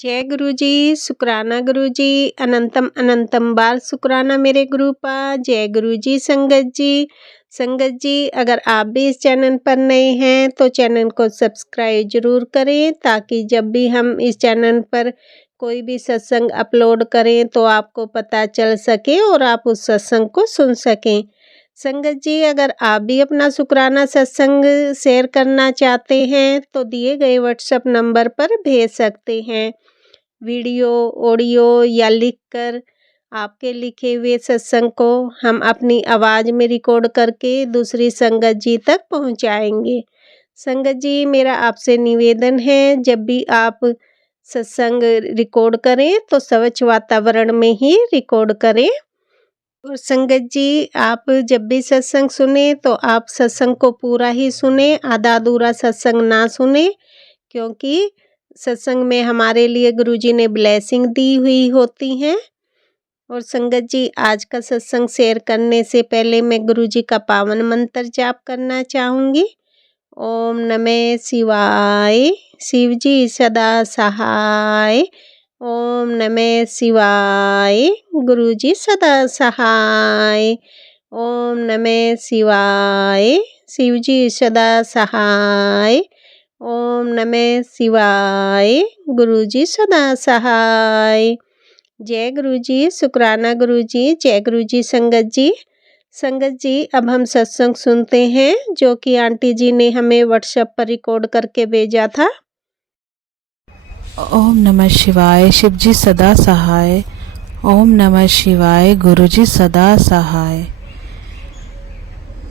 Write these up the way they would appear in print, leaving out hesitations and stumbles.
जय गुरु जी, शुक्राना गुरु जी, अनंतम अनंतम बार शुक्राना मेरे गुरुपा। जय गुरु जी। संगत जी अगर आप भी इस चैनल पर नए हैं तो चैनल को सब्सक्राइब जरूर करें, ताकि जब भी हम इस चैनल पर कोई भी सत्संग अपलोड करें तो आपको पता चल सके और आप उस सत्संग को सुन सकें। संगत जी अगर आप भी अपना शुक्राना सत्संग शेयर करना चाहते हैं तो दिए गए व्हाट्सएप नंबर पर भेज सकते हैं। वीडियो, ऑडियो या लिखकर आपके लिखे हुए सत्संग को हम अपनी आवाज़ में रिकॉर्ड करके दूसरी संगत जी तक पहुंचाएंगे। संगत जी मेरा आपसे निवेदन है, जब भी आप सत्संग रिकॉर्ड करें तो स्वच्छ वातावरण में ही रिकॉर्ड करें। और संगत जी आप जब भी सत्संग सुने तो आप सत्संग को पूरा ही सुने, आधा अधूरा सत्संग ना सुने, क्योंकि सत्संग में हमारे लिए गुरुजी ने ब्लेसिंग दी हुई होती हैं। और संगत जी आज का सत्संग शेयर करने से पहले मैं गुरुजी का पावन मंत्र जाप करना चाहूँगी। ओम नमः शिवाय, शिव जी सदा सहाय। ओम नमः शिवाय, गुरुजी सदा सहाय। ओम नमः शिवाय, शिव जी सदा सहाय। ओम नमः शिवाय, गुरुजी सदा सहाय। जय गुरुजी, शुक्राना गुरुजी। जय गुरुजी। संगत जी अब हम सत्संग सुनते हैं जो कि आंटी जी ने हमें व्हाट्सएप पर रिकॉर्ड करके भेजा था। ओम नमः शिवाय, शिव जी सदा सहाय। ओम नमः शिवाय, गुरु जी सदा सहाय।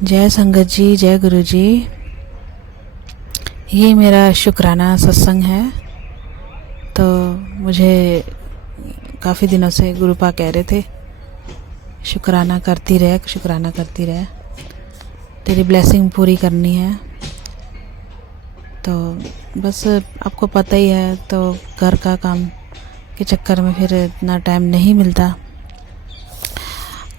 जय संगत जी, जय गुरु जी। ये मेरा शुक्राना सत्संग है। तो मुझे काफ़ी दिनों से गुरुपा कह रहे थे शुक्राना करती रह, शुक्राना करती रह, तेरी ब्लेसिंग पूरी करनी है। तो बस आपको पता ही है, तो घर का काम के चक्कर में फिर इतना टाइम नहीं मिलता।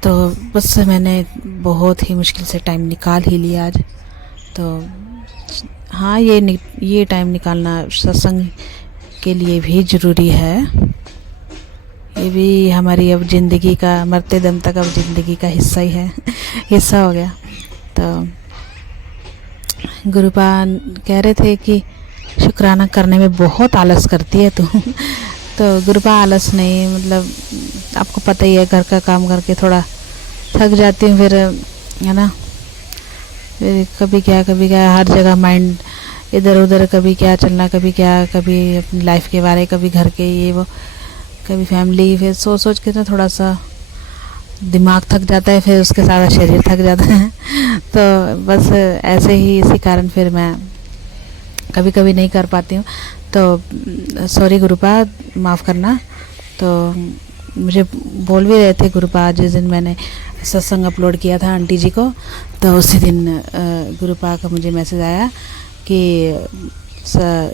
तो बस मैंने बहुत ही मुश्किल से टाइम निकाल ही लिया आज। तो हाँ, ये टाइम निकालना सत्संग के लिए भी ज़रूरी है। ये भी हमारी अब ज़िंदगी का, मरते दम तक अब ज़िंदगी का हिस्सा ही है हिस्सा हो गया। तो गुरुपा कह रहे थे कि शुक्राना करने में बहुत आलस करती है तू तो गुरुपा आलस नहीं, मतलब आपको पता ही है, घर का काम करके थोड़ा थक जाती हूँ, फिर है ना, फिर कभी क्या हर जगह माइंड इधर उधर, कभी क्या चलना, कभी क्या, कभी अपनी लाइफ के बारे, कभी घर के ये वो, कभी फैमिली, फिर सोच के तो थोड़ा सा दिमाग थक जाता है, फिर उसके सारा शरीर थक जाता है तो बस ऐसे ही, इसी कारण फिर मैं कभी नहीं कर पाती हूँ। तो सॉरी गुरुपा, माफ़ करना। तो मुझे बोल भी रहे थे गुरुपा, जिस दिन मैंने सत्संग अपलोड किया था आंटी जी को, तो उसी दिन गुरुपा का मुझे मैसेज आया कि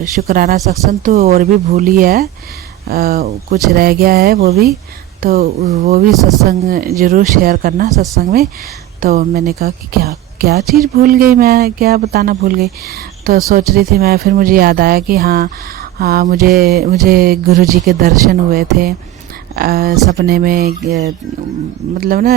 शुक्राना सत्संग तो और भी भूली है, कुछ रह गया है वो भी, तो वो भी सत्संग ज़रूर शेयर करना सत्संग में। तो मैंने कहा कि क्या चीज़ भूल गई, मैं क्या बताना भूल गई। तो सोच रही थी मैं, फिर मुझे याद आया कि हाँ मुझे गुरुजी के दर्शन हुए थे सपने में। मतलब ना,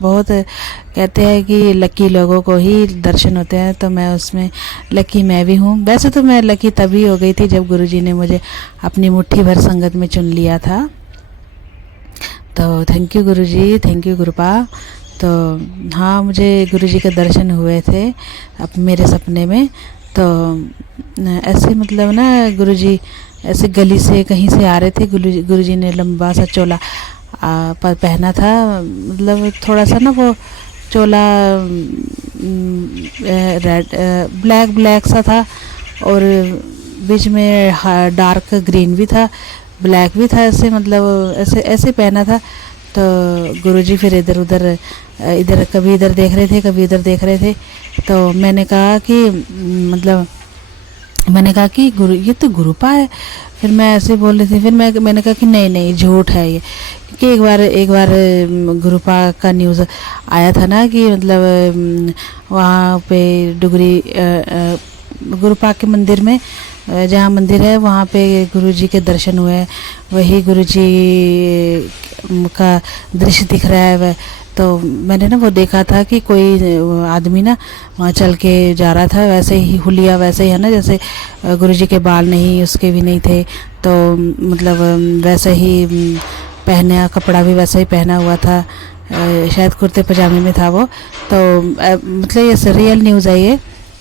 बहुत कहते हैं कि लकी लोगों को ही दर्शन होते हैं, तो मैं उसमें लकी मैं भी हूँ। वैसे तो मैं लकी तभी हो गई थी जब गुरुजी ने मुझे अपनी मुट्ठी भर संगत में चुन लिया था। तो thank you Guruji, thank you Gurupa. तो हाँ, मुझे गुरुजी के दर्शन हुए थे अब मेरे सपने में। तो ऐसे मतलब ना, गुरुजी ऐसे गली से कहीं से आ रहे थे, गुरुजी ने लंबा सा चोला पहना था, मतलब थोड़ा सा ना वो चोला रेड ब्लैक सा था, और बीच में डार्क ग्रीन भी था, ब्लैक भी था, ऐसे मतलब ऐसे पहना था। तो गुरुजी फिर इधर कभी इधर देख रहे थे, कभी इधर देख रहे थे। तो मैंने कहा कि गुरु, ये तो गुरुपा है। फिर मैं ऐसे बोल रही थी, फिर मैंने कहा कि नहीं झूठ है ये, क्योंकि एक बार गुरुपा का न्यूज़ आया था ना कि मतलब वहाँ पे डुगरी गुरुपा के मंदिर में जहाँ मंदिर है वहाँ पे गुरुजी के दर्शन हुए। वही गुरुजी का दृश्य दिख रहा है। वह तो मैंने ना वो देखा था कि कोई आदमी ना वहाँ चल के जा रहा था, वैसे ही हुलिया वैसे ही है ना, जैसे गुरुजी के बाल नहीं, उसके भी नहीं थे, तो मतलब वैसे ही पहना, कपड़ा भी वैसे ही पहना हुआ था, शायद कुर्ते पजामे में था वो। तो मतलब ये रियल न्यूज़ है ये।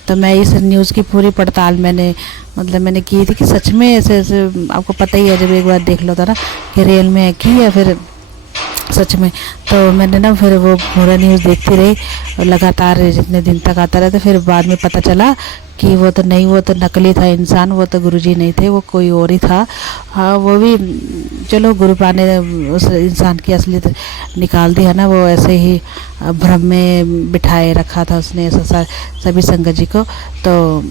तो मैं इस न्यूज़ की पूरी पड़ताल मैंने की थी कि सच में ऐसे ऐसे, आपको पता ही है जब एक बार देख लो था ना कि रियल में है कि या फिर सच में। तो मैंने ना फिर वो पूरा न्यूज़ देखती रही और लगातार जितने दिन तक आता रहा, तो फिर बाद में पता चला कि वो तो नहीं, वो तो नकली था इंसान, वो तो गुरुजी नहीं थे, वो कोई और ही था। हाँ, वो भी चलो गुरुपा ने उस इंसान की असलियत निकाल दी है ना, वो ऐसे ही भ्रम में बिठाए रखा था उसने सभी संगत जी को। तो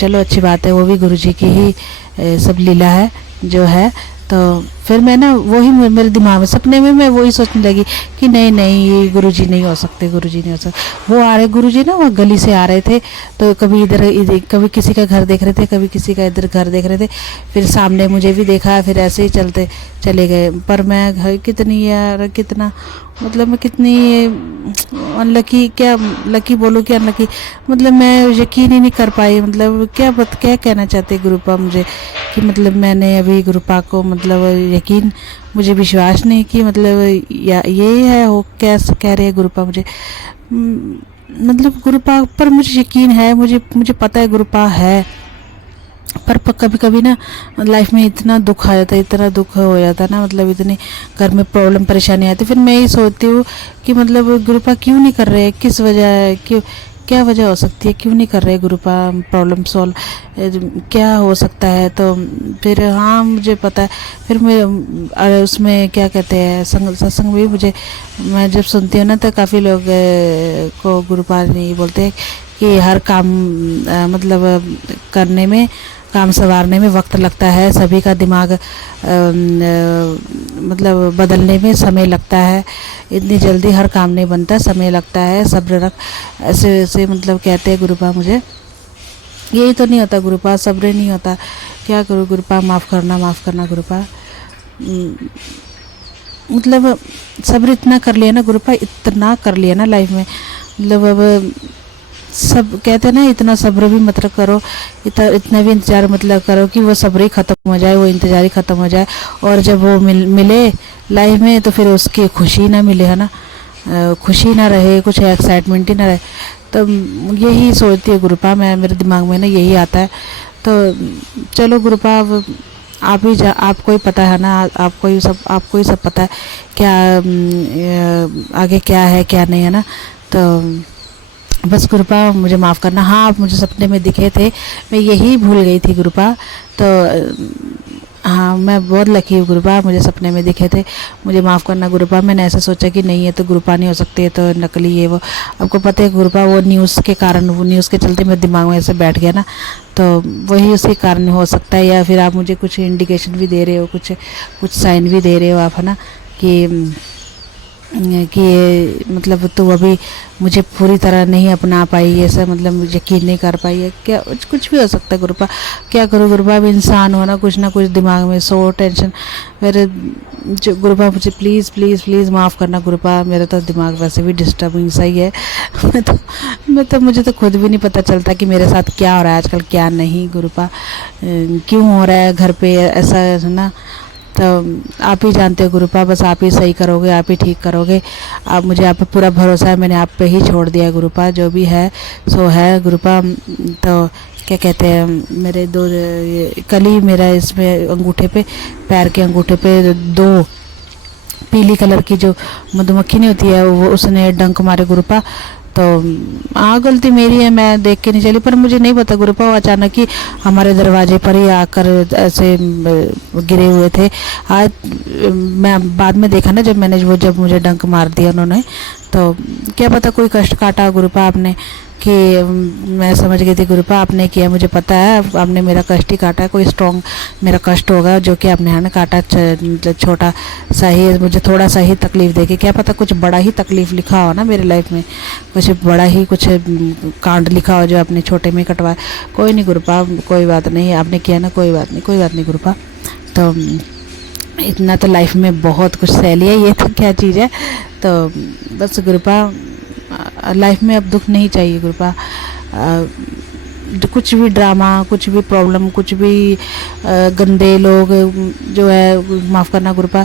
चलो अच्छी बात है, वो भी गुरुजी की ही सब लीला है जो है। तो फिर मैं ना वही मेरे दिमाग में सपने में मैं वही सोचने लगी कि नहीं नहीं, ये गुरुजी नहीं हो सकते, गुरुजी नहीं हो सकते। वो आ रहे गुरुजी ना, वो गली से आ रहे थे, तो कभी इधर कभी किसी का घर देख रहे थे, कभी किसी का इधर घर देख रहे थे, फिर सामने मुझे भी देखा, फिर ऐसे ही चलते चले गए। पर मैं कितनी यार, कितना मतलब मैं कितनी अनलकी, क्या लकी बोलूँ क्या अनलकी, मतलब मैं यकीन ही नहीं कर पाई। मतलब क्या कहना चाहते गुरुपा मुझे कि मतलब मैंने अभी गुरुपा को मतलब यकीन, मुझे विश्वास नहीं कि मतलब या ये है, वो क्या कह रहे हैं गुरुपा मुझे। मतलब गुरुपा पर मुझे यकीन है, मुझे पता है गुरुपा है, पर कभी कभी ना लाइफ में इतना दुख आ जाता है, इतना दुख हो जाता है ना, मतलब इतनी घर में प्रॉब्लम परेशानी आती है, फिर मैं ये सोचती हूँ कि मतलब गुरुपा क्यों नहीं कर रहे, किस वजह, क्यों, क्या वजह हो सकती है, क्यों नहीं कर रहे गुरुपा प्रॉब्लम सॉल्व, क्या हो सकता है। तो फिर हाँ मुझे पता है, फिर मैं उसमें क्या कहते हैं सत्संग भी मुझे, मैं जब सुनती हूँ ना तो काफ़ी लोग को गुरुपा नहीं बोलते हैं कि हर काम मतलब करने में, काम संवारने में वक्त लगता है, सभी का दिमाग मतलब बदलने में समय लगता है, इतनी जल्दी हर काम नहीं बनता, समय लगता है, सब्र रख, ऐसे ऐसे मतलब कहते हैं गुरुपा मुझे। यही तो नहीं होता गुरुपा, सब्र नहीं होता, क्या करूँ गुरुपा, माफ़ करना गुरुपा। मतलब सब्र इतना कर लिया ना गुरुपा, इतना कर लिया ना लाइफ में, मतलब अब सब कहते हैं ना, इतना सब्र भी मत करो, इतना भी इंतज़ार मतलब करो कि वो सब्र ही ख़त्म हो जाए, वो इंतज़ार ही ख़त्म हो जाए, और जब वो मिले लाइफ में तो फिर उसकी खुशी ना मिले, है ना, खुशी ना रहे, कुछ एक्साइटमेंट ही ना रहे। तो यही सोचती है गुरुपा, मैं मेरे दिमाग में ना यही आता है। तो चलो गुरुपा, आपको ही पता है ना, आपको ही सब पता है क्या आगे क्या है क्या नहीं, है ना। तो बस गुरुपा मुझे माफ़ करना। हाँ, आप मुझे सपने में दिखे थे, मैं यही भूल गई थी गुरुपा। तो हाँ, मैं बहुत लकी हूँ गुरुपा, मुझे सपने में दिखे थे, मुझे माफ़ करना गुरुपा। मैंने ऐसा सोचा कि नहीं है तो गुरुपा नहीं हो सकते, तो नकली ये वो। आपको पता है गुरुपा, वो न्यूज़ के कारण, वो न्यूज़ के चलते मेरे दिमाग में ऐसे बैठ गया ना, तो वही उसी कारण हो सकता है। या फिर आप मुझे कुछ इंडिकेशन भी दे रहे हो, कुछ साइन भी दे रहे हो आप, है ना, कि मतलब तो अभी मुझे पूरी तरह नहीं अपना पाई, ऐसा मतलब यकीन नहीं कर पाई है, क्या कुछ भी हो सकता है गुरुपा। क्या करूँ गुरुपा, अब इंसान हो ना कुछ दिमाग में सो टेंशन। मेरे जो गुरुपा, मुझे प्लीज़ प्लीज़ प्लीज़ माफ़ करना गुरुपा, मेरा तो दिमाग वैसे भी डिस्टर्बिंग सही है। मैं तो मुझे तो खुद भी नहीं पता चलता कि मेरे साथ क्या हो रहा है आजकल, क्या नहीं गुरुपा, क्यों हो रहा है घर पे ऐसा, है ना। तो आप ही जानते हो गुरुपा, बस आप ही सही करोगे, आप ही ठीक करोगे। आप मुझे आप पे पूरा भरोसा है, मैंने आप पे ही छोड़ दिया है गुरुपा, जो भी है सो है गुरुपा। तो क्या कहते हैं, मेरे दो कल ही मेरा इसमें अंगूठे पे, पैर के अंगूठे पे 2 पीली कलर की जो मधुमक्खी नहीं होती है, वो उसने डंक मारे गुरुपा। तो हाँ, गलती मेरी है, मैं देख के नहीं चली, पर मुझे नहीं पता गुरुपा, वो अचानक ही हमारे दरवाजे पर ही आकर ऐसे गिरे हुए थे। आज मैं बाद में देखा ना, जब मुझे डंक मार दिया उन्होंने, तो क्या पता कोई कष्ट काटा गुरुपा आपने, कि मैं समझ गई थी गुरुपा आपने किया, मुझे पता है आपने मेरा कष्ट ही काटा है, कोई स्ट्रॉन्ग मेरा कष्ट होगा जो कि आपने यहाँ काटा, छोटा सा ही, मुझे थोड़ा सा ही तकलीफ़ देके, क्या पता कुछ बड़ा ही तकलीफ़ लिखा हो ना मेरे लाइफ में, कुछ बड़ा ही कुछ कांड लिखा हो जो आपने छोटे में कटवाया। कोई नहीं गुरुपा, कोई बात नहीं, आपने किया ना, कोई बात नहीं, कोई बात नहीं गुरुपा। तो इतना तो लाइफ में बहुत कुछ सह लिया, ये तो क्या चीज़ है। तो बस गुरुपा लाइफ में अब दुख नहीं चाहिए गुरुपा। कुछ भी ड्रामा, कुछ भी प्रॉब्लम, कुछ भी गंदे लोग जो है, माफ़ करना गुरुपा,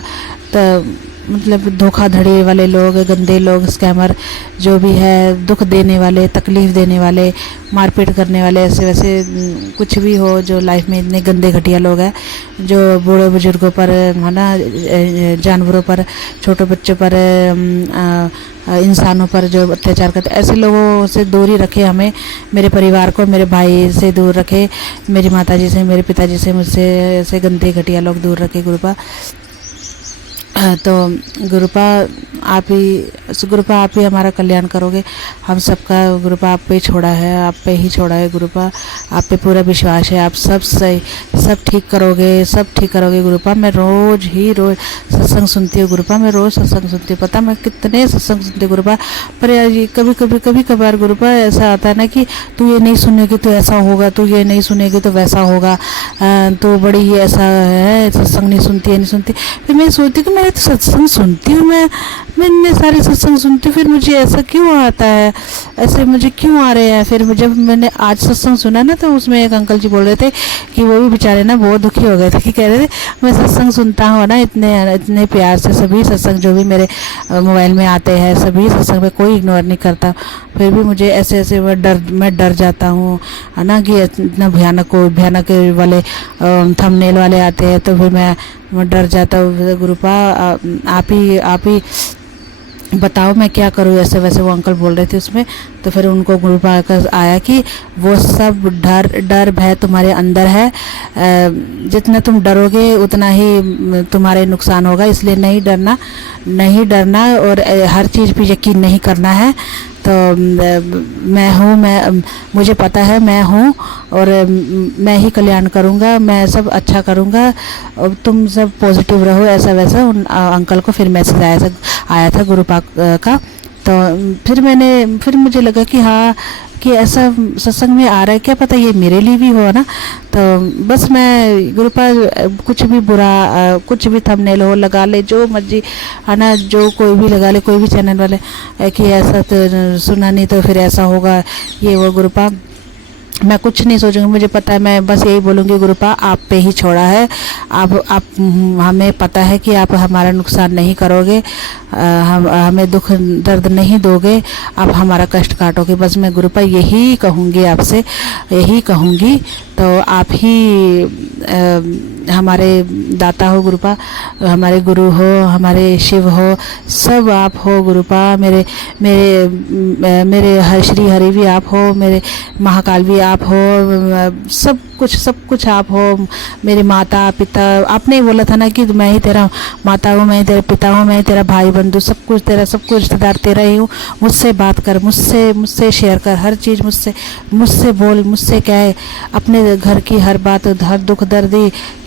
तो मतलब धोखाधड़ी वाले लोग, गंदे लोग, स्कैमर जो भी है, दुख देने वाले, तकलीफ़ देने वाले, मारपीट करने वाले, ऐसे वैसे कुछ भी हो जो लाइफ में इतने गंदे घटिया लोग हैं जो बूढ़े बुजुर्गों पर है ना, जानवरों पर, छोटे बच्चों पर, इंसानों पर जो अत्याचार करते, ऐसे लोगों से दूर ही रखे हमें, मेरे परिवार को, मेरे भाई से दूर रखे, मेरी माताजी से, मेरे पिताजी से, मुझसे ऐसे गंदे घटिया लोग दूर रखे गुरुपा। तो गुरुपा आप ही हमारा कल्याण करोगे, हम सबका गुरुपा आप पे ही छोड़ा है, आप पे ही छोड़ा है गुरुपा, आप पे पूरा विश्वास है, आप सब सही, सब ठीक करोगे गुरुपा। मैं रोज़ सत्संग सुनती हूँ गुरुपा, मैं रोज़ सत्संग सुनती हूँ, पता मैं कितने सत्संग सुनती हूँ गुरुपा। पर यार ये कभी कभार गुरुपा ऐसा आता है ना कि तू ये नहीं सुनेगी तो ऐसा होगा, तू ये नहीं सुनेगी तो वैसा होगा, तो बड़ी ही ऐसा है, सत्संग नहीं सुनती। फिर मैं सोचती कि मैं तो सत्संग सुनती हूँ, मैं इतने सारे सत्संग सुनती हूँ, फिर मुझे ऐसा क्यों आता है, ऐसे मुझे क्यों आ रहे हैं। फिर जब मैंने आज सत्संग सुना ना, तो उसमें एक अंकल जी बोल रहे थे कि वो भी बेचारे ना बहुत दुखी हो गए थे, कि कह रहे थे मैं सत्संग सुनता हूँ ना इतने प्यार से, सभी सत्संग जो भी मेरे मोबाइल में आते हैं, सभी सत्संग में कोई इग्नोर नहीं करता, फिर भी मुझे ऐसे मैं डर जाता हूँ, है ना, कि इतना भयानक वाले थंबनेल वाले आते हैं, तो फिर मैं डर जाता हूँ गुरुपा। आप ही बताओ मैं क्या करूँ, ऐसे वैसे वो अंकल बोल रहे थे उसमें। तो फिर उनको गुरुपा का आया कि वो सब डर भय तुम्हारे अंदर है, जितना तुम डरोगे उतना ही तुम्हारे नुकसान होगा, इसलिए नहीं डरना और हर चीज़ पे यकीन नहीं करना है। तो मुझे पता है मैं हूँ और मैं ही कल्याण करूँगा, मैं सब अच्छा करूँगा, और तुम सब पॉजिटिव रहो, ऐसा वैसा उन अंकल को फिर मैसेज आया था गुरुपा का। तो फिर मुझे लगा कि हाँ, कि ऐसा सत्संग में आ रहा है, क्या पता ये मेरे लिए भी हो ना। तो बस मैं गुरुपा कुछ भी बुरा, कुछ भी थंबनेल हो लगा ले, जो मर्जी है ना, जो कोई भी लगा ले, कोई भी चैनल वाले कि ऐसा तो सुना नहीं तो फिर ऐसा होगा, ये वो गुरुपा मैं कुछ नहीं सोचूंगी, मुझे पता है, मैं बस यही बोलूँगी गुरुपा आप पे ही छोड़ा है, आप हमें पता है कि आप हमारा नुकसान नहीं करोगे, हमें दुख दर्द नहीं दोगे, आप हमारा कष्ट काटोगे, बस मैं गुरुपा यही कहूँगी आपसे, यही कहूँगी। तो आप ही हमारे दाता हो गुरुपा, हमारे गुरु हो, हमारे शिव हो, सब आप हो गुरुपा, मेरे श्री हरि भी आप हो, मेरे महाकाल भी आप हो, सब कुछ आप हो, मेरे माता पिता। आपने ही बोला था ना कि मैं ही तेरा माता हूँ, मैं ही तेरा पिता हूँ, मैं ही तेरा भाई बंधु, सब कुछ रिश्तेदार तेरा ही हूँ। मुझसे बात कर, मुझसे शेयर कर, हर चीज़ मुझसे बोल, मुझसे कह, अपने घर की हर बात, हर दुख दर्द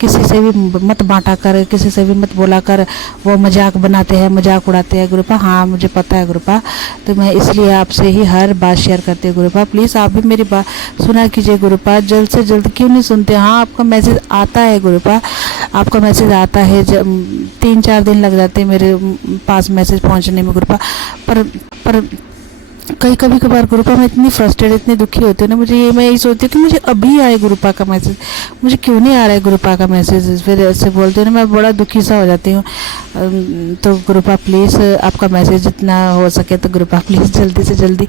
किसी से भी मत बांटा कर, किसी से भी मत बोला कर, वो मजाक बनाते हैं, मजाक उड़ाते हैं गुरुपा। हाँ मुझे पता है गुरुपा, तो मैं इसलिए आपसे ही हर बात शेयर करती हूँ गुरुपा। प्लीज़ आप भी मेरी बात सुना कीजिए गुरुपा, जल्द से जल्द क्यों नहीं सुनते। हाँ आपका मैसेज आता है गुरुपा, आपका मैसेज आता है, 3-4 दिन लग जाते हैं मेरे पास मैसेज पहुंचने में गुरुपा। पर कभी कभार गुरुपा मैं इतनी फ्रस्ट्रेटेड, इतनी दुखी होती हूँ ना, मैं यही सोचती हूँ कि मुझे अभी आए गुरुपा का मैसेज, मुझे क्यों नहीं आ रहा है गुरुपा का मैसेज। फिर ऐसे बोलती हूँ ना, मैं बड़ा दुखी सा हो जाती हूँ। तो गुरुपा प्लीज़ आपका मैसेज जितना हो सके तो गुरुपा प्लीज़ जल्दी से जल्दी,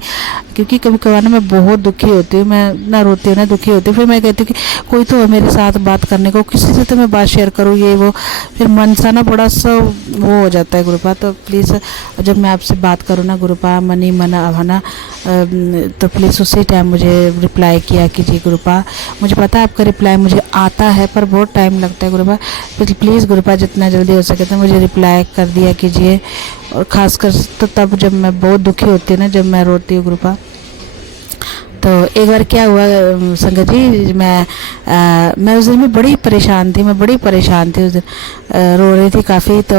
क्योंकि कभी कभार ना मैं बहुत दुखी होती हूँ, मैं ना रोती हूँ ना दुखी होती हूँ। फिर मैं कहती हूँ कि कोई तो मेरे साथ बात करने को, किसी से तो मैं बात शेयर करूँ, ये वो, फिर मन सा ना बड़ा सा वो हो जाता है गुरुपा। तो प्लीज़ जब मैं आपसे बात करूँ ना गुरुपा, मनी मना आभाना, तो प्लीज़ उसी टाइम मुझे रिप्लाई किया कीजिए गुरुपा। मुझे पता है आपका रिप्लाई मुझे आता है, पर बहुत टाइम लगता है गुरुपा। प्लीज़ गुरुपा जितना जल्दी हो सके तो मुझे रिप्लाई कर दिया कीजिए, और ख़ासकर तो तब जब मैं बहुत दुखी होती हूँ ना, जब मैं रोती हूँ गुरुपा। तो एक बार क्या हुआ संगत जी, मैं उस दिन में बड़ी परेशान थी, उस दिन रो रही थी काफ़ी। तो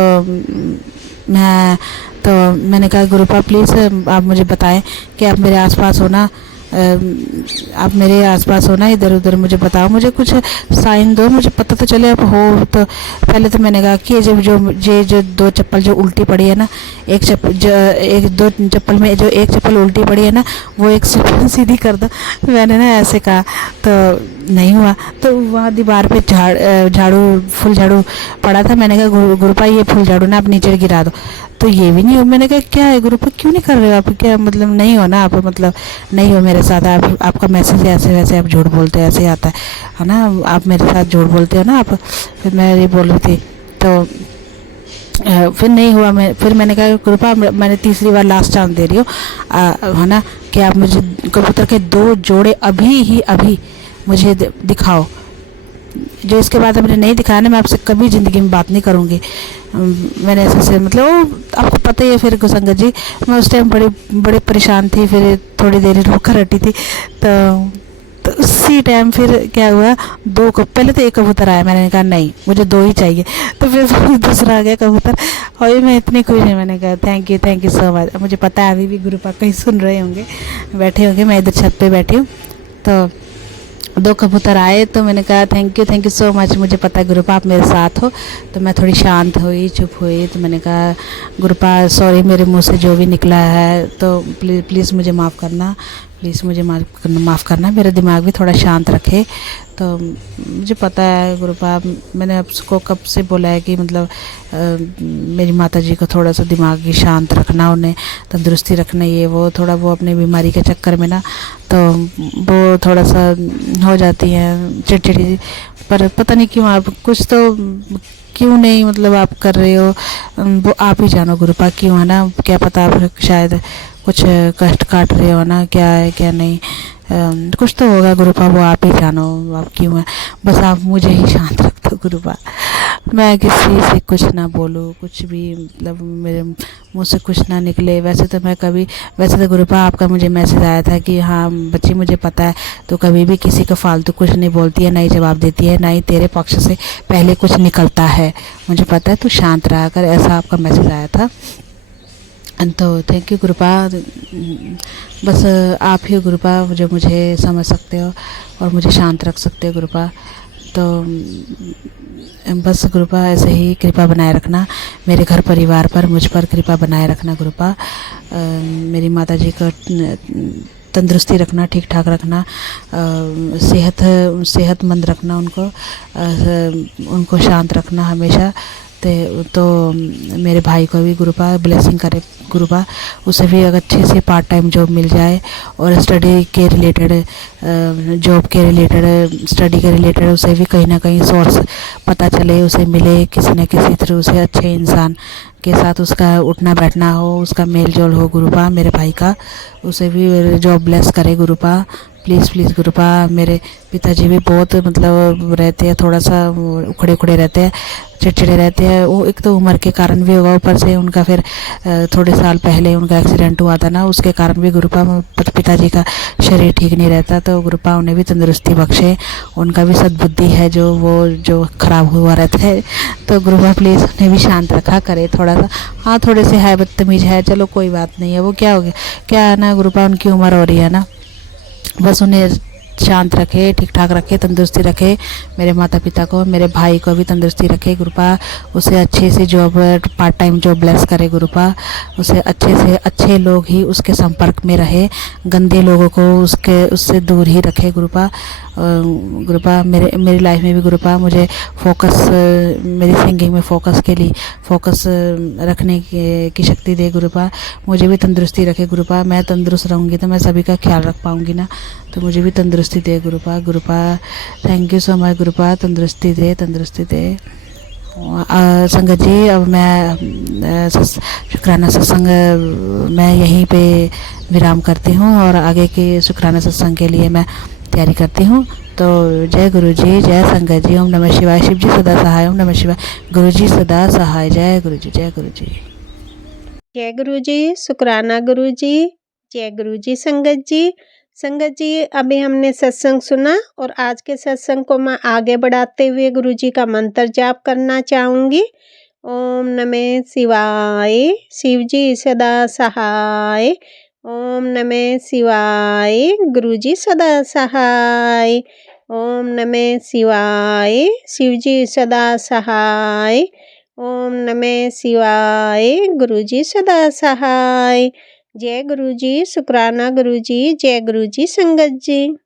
मैंने कहा गुरुपा प्लीज़ आप मुझे बताएं कि आप मेरे आसपास हो ना, आप मेरे आसपास हो ना, इधर उधर मुझे बताओ, मुझे कुछ साइन दो, मुझे पता तो चले आप हो। तो पहले तो मैंने कहा कि जो दो चप्पल जो उल्टी पड़ी है ना, दो चप्पल में जो एक चप्पल उल्टी पड़ी है ना, वो एक चप्पल सीधी कर दो। मैंने ना ऐसे कहा, तो नहीं हुआ। तो वहाँ दीवार पे फुल झाड़ू पड़ा था। मैंने कहा गुरुपा ये फुल झाड़ू ना आप नीचे गिरा दो। तो ये भी नहीं हो। मैंने कहा क्या है गुरुपा, क्यों नहीं कर रहे हो आप, क्या मतलब नहीं हो ना आप, मतलब नहीं हो मेरे साथ, आपका मैसेज ऐसे वैसे आप झूठ बोलते हैं, ऐसे आता है ना, आप मेरे साथ झूठ बोलते हो ना आप। फिर मैं ये बोल रही थी, तो फिर नहीं हुआ। फिर मैंने कहा गुरुपा मैंने तीसरी बार लास्ट चांस दे रही हूँ, है ना, कि आप मुझे कबूतर के 2 जोड़े अभी मुझे दिखाओ। जो इसके बाद आपने नहीं दिखाया ना, मैं आपसे कभी ज़िंदगी में बात नहीं करूँगी। मैंने ऐसे मतलब आपको पता ही है फिर संगत जी, मैं उस टाइम बड़ी परेशान थी। फिर थोड़ी देर रोकर हटी थी। तो उसी टाइम फिर क्या हुआ, पहले तो एक कबूतर आया, मैंने कहा नहीं मुझे 2 ही चाहिए। तो फिर दूसरा आ गया कबूतर, और मैं इतनी खुश है। मैंने कहा थैंक यू सो मच। मुझे पता है अभी भी गुरुपा कहीं सुन रहे होंगे, बैठे होंगे, मैं इधर छत पे बैठी हूँ। तो 2 कबूतर आए, तो मैंने कहा थैंक यू सो मच, मुझे पता है गुरुपा आप मेरे साथ हो। तो मैं थोड़ी शांत हुई, चुप हुई। तो मैंने कहा गुरुपा सॉरी, मेरे मुंह से जो भी निकला है तो प्लीज़ मुझे माफ़ करना, माफ़ करना, मेरा दिमाग भी थोड़ा शांत रखे। तो मुझे पता है गुरुपा, मैंने आपको कब से बोला है कि मतलब मेरी माता जी को थोड़ा सा दिमाग ही शांत रखना, उन्हें तंदुरुस्ती रखना, ये वो थोड़ा वो अपनी बीमारी के चक्कर में ना, तो वो थोड़ा सा हो जाती हैं चिड़चिड़ी। पर पता नहीं क्यों आप कुछ तो क्यों नहीं मतलब आप कर रहे हो, वो आप ही जानो गुरुपा क्यों, है ना, क्या पता आप शायद कुछ कष्ट काट रहे हो ना, क्या है क्या नहीं, कुछ तो होगा गुरुपा, वो आप ही जानो आप क्यों है। बस आप मुझे ही शांत रख दो गुरुपा, मैं किसी से कुछ ना बोलूँ, कुछ भी मतलब मेरे मुँह से कुछ ना निकले। वैसे तो गुरुपा आपका मुझे मैसेज आया था कि हाँ बच्ची मुझे पता है, तो कभी भी किसी को फालतू कुछ नहीं बोलती है, ना ही जवाब देती है, ना ही तेरे पक्ष से पहले कुछ निकलता है, मुझे पता है, तू शांत रहा कर, ऐसा आपका मैसेज आया था। तो थैंक यू गुरुपा, बस आप ही गुरुपा जो मुझे समझ सकते हो और मुझे शांत रख सकते हो गुरुपा। तो बस गुरुपा ऐसे ही कृपा बनाए रखना मेरे घर परिवार पर, मुझ पर कृपा बनाए रखना गुरुपा। मेरी माता जी को तंदुरुस्ती रखना, ठीक ठाक रखना, सेहतमंद रखना, उनको शांत रखना हमेशा। तो मेरे भाई को भी गुरुपा ब्लेसिंग करे गुरुपा, उसे भी अगर अच्छे से पार्ट टाइम जॉब मिल जाए और स्टडी के रिलेटेड स्टडी के रिलेटेड उसे भी कहीं ना कहीं सोर्स पता चले, उसे मिले किसी न किसी थ्रू, उसे अच्छे इंसान के साथ उसका उठना बैठना हो, उसका मेल जोल हो गुरुपा मेरे भाई का, उसे भी जॉब ब्लेस करे गुरुपा। प्लीज़ गुरुपा, मेरे पिताजी भी बहुत मतलब रहते हैं, थोड़ा सा उखड़े रहते हैं, चिड़चिड़े रहते हैं। वो एक तो उम्र के कारण भी होगा, ऊपर से उनका फिर थोड़े साल पहले उनका एक्सीडेंट हुआ था ना, उसके कारण भी गुरुपा पिताजी का शरीर ठीक नहीं रहता। तो गुरुपा उन्हें भी तंदुरुस्ती बख्शे, उनका भी सद्बुद्धि है जो ख़राब हुआ रहता है। तो गुरुपा प्लीज़ उन्हें भी शांत रखा करे थोड़ा सा। हाँ थोड़े से है बदतमीज है, चलो कोई बात नहीं है, वो क्या हो गया, क्या है ना गुरुपा, उनकी उम्र हो रही है ना, बस उन्हें शांत रखे, ठीक ठाक रखे, तंदुरुस्ती रखे, मेरे माता पिता को, मेरे भाई को भी तंदुरुस्ती रखे गुरुपा, उसे अच्छे से job part time job bless करे गुरुपा, उसे अच्छे से अच्छे लोग ही उसके संपर्क में रहे, गंदे लोगों को उससे दूर ही रखे गुरुपा। गुरुपा मेरी लाइफ में भी गुरुपा मुझे मेरी सिंगिंग में फोकस रखने की शक्ति दे गुरुपा, मुझे भी तंदुरुस्ती रखे गुरुपा। मैं तंदुरुस्त रहूँगी तो मैं सभी का ख्याल रख पाऊँगी ना, तो मुझे भी तंदुरुस्ती दे गुरुपा। थैंक यू सो मच गुरुपा, तंदुरुस्ती दे। संगत जी, अब मैं शुक्राना सत्संग मैं यहीं पे विराम करती हूँ और आगे के शुक्राना सत्संग के लिए मैं तैयारी करती हूँ। तो जय गुरु जी, जय संगत जी, ओम नमः शिवाय, शिव जी सदा सहाय, ओम नमः शिवाय, गुरु जी सदा सहाय, जय गुरु जी, जय गुरु जी। जय गुरु जी, शुक्राना गुरु जी, जय गुरु जी संगत जी, संगत जी, अभी हमने सत्संग सुना और आज के सत्संग को मैं आगे बढ़ाते हुए गुरुजी का मंत्र जाप करना चाहूँगी। ओम नमः शिवाय, शिवजी सदा सहाय। ओम नमः शिवाय, गुरुजी सदा सहाय। ओम नमः शिवाय, शिवजी सदा सहाय। ओम नमः शिवाय, गुरुजी सदा सहाय। जय गुरुजी, शुक्राना गुरुजी, जय गुरुजी संगत जी।